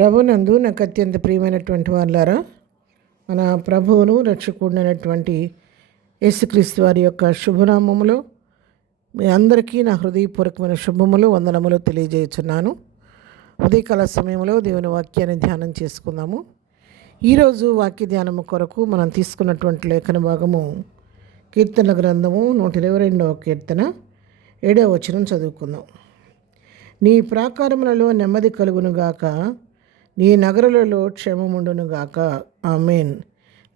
ప్రభునందు నాకు అత్యంత ప్రియమైనటువంటి వాళ్ళారా, మన ప్రభువును రక్షకుడైనటువంటి యేసుక్రీస్తు వారి యొక్క శుభనామములో మీ అందరికీ నా హృదయపూర్వకమైన శుభములు వందనములు తెలియజేయుచున్నాను. ఉదయకాల సమయంలో దేవుని వాక్యాన్ని ధ్యానం చేసుకుందాము. ఈరోజు వాక్య ధ్యానము కొరకు మనం తీసుకున్నటువంటి లేఖన భాగము కీర్తన గ్రంథము 122వ కీర్తన 7వ వచనం చదువుకుందాం. నీ ప్రాకారములలో నెమ్మది కలుగునుగాక, నీ నగరులలో క్షేమముండునుగాక. ఆమేన్.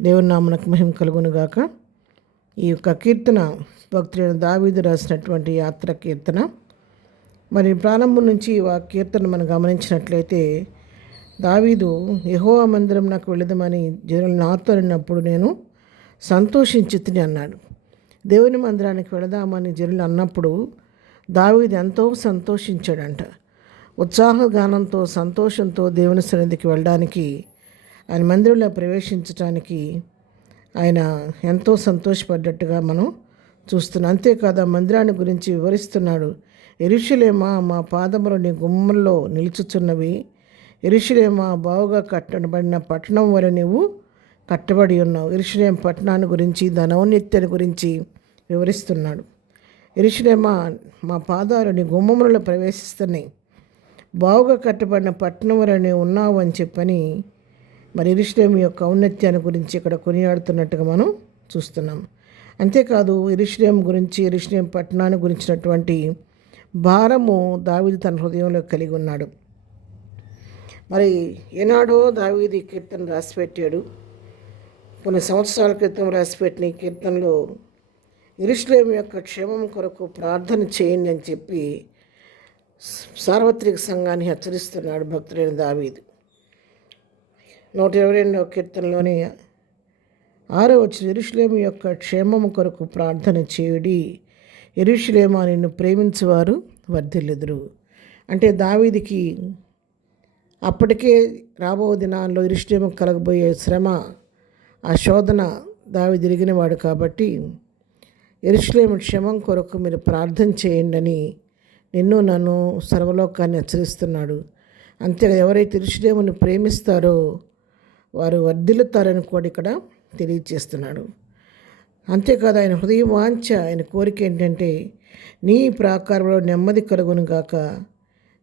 దేవుని నామమునకు మహిమ కలుగునుగాక. ఈ యొక్క కీర్తన భక్తుడైన దావీదు రాసినటువంటి యాత్ర కీర్తన. మరి ప్రారంభం నుంచి ఆ కీర్తన మనం గమనించినట్లయితే, దావీదు యెహోవా మందిరం నాకు వెళదామని జనులు నాతో అన్నప్పుడు నేను సంతోషించితిని అన్నాడు. దేవుని మందిరానికి వెళదామని జనులు అన్నప్పుడు దావీదు ఎంతో సంతోషించాడంట. ఉత్సాహగానంతో సంతోషంతో దేవుని సన్నిధికి వెళ్ళడానికి, ఆయన మందిరంలో ప్రవేశించడానికి ఆయన ఎంతో సంతోషపడ్డట్టుగా మనం చూస్తున్నాం. అంతేకాదు, ఆ మందిరాన్ని గురించి వివరిస్తున్నాడు. యెరూషలేమా, మా పాదములు నీ గుమ్మంలో నిలుచుచున్నవి. యెరూషలేమా, బావుగా కట్టబడిన పట్టణం వలె నీవు కట్టబడి ఉన్నావు. యెరూషలేం పట్టణాన్ని గురించి, దాని ఔన్నత్యాన్ని గురించి వివరిస్తున్నాడు. యెరూషలేమా, మా పాదాలు నీ గుమ్మములలో ప్రవేశిస్తున్నాయి, బావుగా కట్టబడిన పట్టణం వలె ఉన్నావు అని చెప్పని మరి యెరూషలేము యొక్క ఔన్నత్యాన్ని గురించి ఇక్కడ కొనియాడుతున్నట్టుగా మనం చూస్తున్నాం. అంతేకాదు, యెరూషలేం గురించి, యెరూషలేం పట్టణాన్ని గురించినటువంటి భారము దావీదు తన హృదయంలో కలిగి ఉన్నాడు. మరి ఏనాడో దావీదు ఈ కీర్తన రాసిపెట్టాడు. కొన్ని సంవత్సరాల క్రితం రాసిపెట్టిన ఈ కీర్తనలో యెరూషలేం యొక్క క్షేమం కొరకు ప్రార్థన చేయండి అని చెప్పి సార్వత్రిక సంఘాన్ని హెచ్చరిస్తున్నాడు భక్తుడైన దావీదు. 122వ కీర్తనలోని 6వ వచనం, యెరూషలేము యొక్క క్షేమము కొరకు ప్రార్థన చేయుడి, యెరూషలేమా నిన్ను ప్రేమించువారు వర్ధిల్లుదురు. అంటే దావీదుకి అప్పటికే రాబో దినాల్లో యెరూషలేముకు కలగబోయే శ్రమ, ఆ శోధన దావీదు ఎరిగినవాడు కాబట్టి యెరూషలేము క్షేమం కొరకు మీరు ప్రార్థన చేయండి అని నిన్ను నన్ను సర్వలోకాన్ని హెచ్చరిస్తున్నాడు. అంతేగా, ఎవరైతే యెరూషలేమును ప్రేమిస్తారో వారు వర్ధిల్లుతారని కూడా ఇక్కడ తెలియజేస్తున్నాడు. అంతేకాదు, ఆయన హృదయ వాంఛ, ఆయన కోరిక ఏంటంటే, నీ ప్రాకారంలో నెమ్మది కలుగును గాక,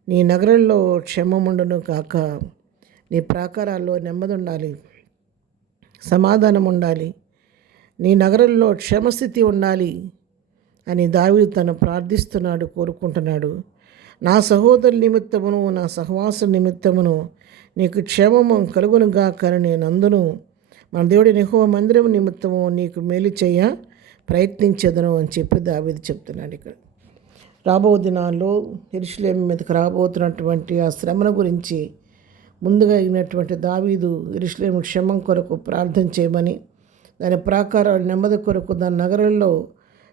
నీ నగరంలో క్షేమముండును గాక. నీ ప్రాకారాల్లో నెమ్మది ఉండాలి, సమాధానం ఉండాలి, నీ నగరంలో క్షేమస్థితి ఉండాలి అని దావీదు తను ప్రార్థిస్తున్నాడు, కోరుకుంటున్నాడు. నా సహోదరు నిమిత్తమును, నా సహవాస నిమిత్తమును నీకు క్షేమము కలుగునుగాక అని నేను అందును. మన దేవుడి యెహోవా మందిరం నిమిత్తము నీకు మేలు చేయ ప్రయత్నించదను అని చెప్పి దావీదు చెప్తున్నాడు. ఇక్కడ రాబో దినాల్లో యెరూషలేము మీదకి రాబోతున్నటువంటి ఆ శ్రమను గురించి ముందుగా అయినటువంటి దావీదు యెరూషలేము క్షేమం కొరకు ప్రార్థన చేయమని, దాని ప్రాకారాల నెమ్మది కొరకు, దాని నగరంలో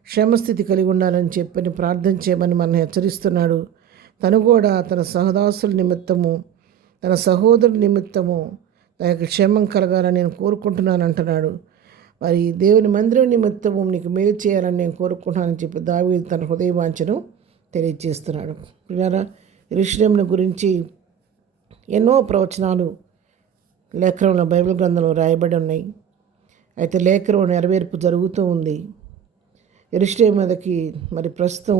క్షేమస్థితి కలిగి ఉండాలని చెప్పని ప్రార్థన చేయమని మనం హెచ్చరిస్తున్నాడు. తను కూడా తన సహదాసుల నిమిత్తము, తన సహోదరుల నిమిత్తము తనకు క్షేమం కలగాలని నేను కోరుకుంటున్నాను అంటున్నాడు. మరి దేవుని మందిరం నిమిత్తము నీకు మేలు చేయాలని నేను కోరుకుంటున్నానని చెప్పి దావీదు తన హృదయవాంఛను తెలియజేస్తున్నాడు. పిల్లరా, యెరూషలేమును గురించి ఎన్నో ప్రవచనాలు లేఖనంలో, బైబిల్ గ్రంథంలో రాయబడి ఉన్నాయి. అయితే లేఖనం నెరవేర్పు జరుగుతూ ఉంది. యెరూషలేము మీదకి మరి ప్రస్తుతం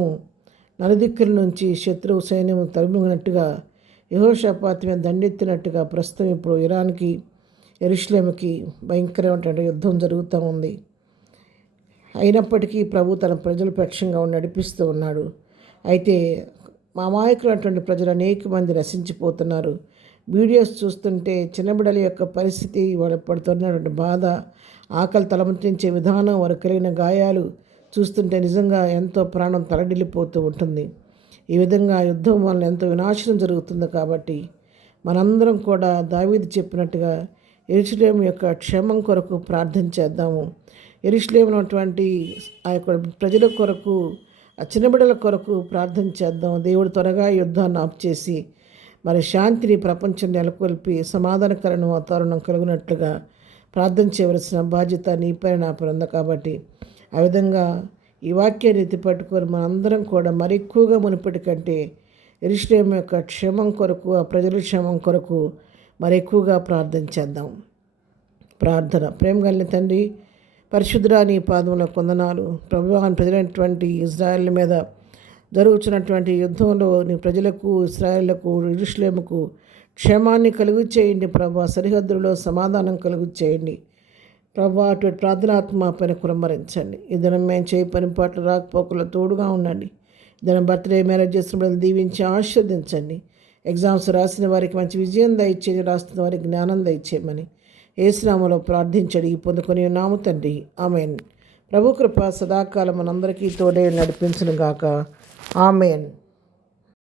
నలుదిక్కుల నుంచి శత్రువు సైన్యం తరిమినట్టుగా, యెహోషాపాతు మీద దండెత్తినట్టుగా ప్రస్తుతం ఇప్పుడు ఇరాన్కి, యెరూషలేముకి భయంకరమైన యుద్ధం జరుగుతూ ఉంది. అయినప్పటికీ ప్రభు తన ప్రజల పక్షంగా నడిపిస్తూ ఉన్నాడు. అయితే అమాయకులైనటువంటి ప్రజలు అనేక మంది నశించిపోతున్నారు. వీడియోస్ చూస్తుంటే చిన్నబిడ్డల యొక్క పరిస్థితి, వాళ్ళు పడుతున్నటువంటి బాధ, ఆకలి తలమటించే విధానం, వారు కలిగిన గాయాలు చూస్తుంటే నిజంగా ఎంతో ప్రాణం తలడిల్లిపోతూ ఉంటుంది. ఈ విధంగా యుద్ధం వల్ల ఎంతో వినాశనం జరుగుతుంది. కాబట్టి మనందరం కూడా దావీదు చెప్పినట్టుగా యెరూషలేము యొక్క క్షేమం కొరకు ప్రార్థన చేద్దాము. యెరూషలేములో ఉన్నటువంటి ఆ యొక్క ప్రజల కొరకు, ఆ చిన్నబిడ్డల కొరకు ప్రార్థన చేద్దాం. దేవుడు త్వరగా యుద్ధాన్ని ఆపు చేసి మరి శాంతిని ప్రపంచం నెలకొల్పి సమాధానకరమైన వాతావరణం కలిగినట్లుగా ప్రార్థన చేయవలసిన బాధ్యత నీపై నాపై ఉంది. కాబట్టి ఆ విధంగా ఈ వాక్యాన్ని ఎత్తి పట్టుకొని మనందరం కూడా మరి ఎక్కువగా మునుపటి కంటే యెరూషలేము యొక్క క్షేమం కొరకు, ఆ ప్రజల క్షేమం కొరకు మరి ఎక్కువగా ప్రార్థన చేద్దాం. ప్రార్థన. ప్రేమ కలిగిన తండ్రి, పరిశుద్ధుడా, నీ పాదముల కొందనాలు. ప్రభువాన్ని ప్రజలైనటువంటి ఇజ్రాయెల్ మీద జరుగుతున్నటువంటి యుద్ధంలో నీ ప్రజలకు, ఇశ్రాయేళ్లకు, యెరూషలేముకు క్షేమాన్ని కలుగు చేయండి ప్రభా. సరిహద్దులలో సమాధానం కలుగు చేయండి ప్రభా. అటువంటి ప్రార్థనాత్మ పైన కురమరించండి. ఈ దినం మేము చేయి పని పాటలు రాకపోకలు తోడుగా ఉండండి. దినం బర్త్డే మ్యారేజ్ చేసిన బిడ్డలు దీవించి ఆశీర్వదించండి. ఎగ్జామ్స్ రాసిన వారికి మంచి విజయం దయచేయండి. రాస్తున్న వారికి జ్ఞానం దయచేయమని యేసునామములో ప్రార్థించడి పొందుకొని ఉన్నాము తండ్రి. ఆమెన్. ప్రభు కృప సదాకాలం మనందరికీ తోడే నడిపించును గాక. ఆమెన్.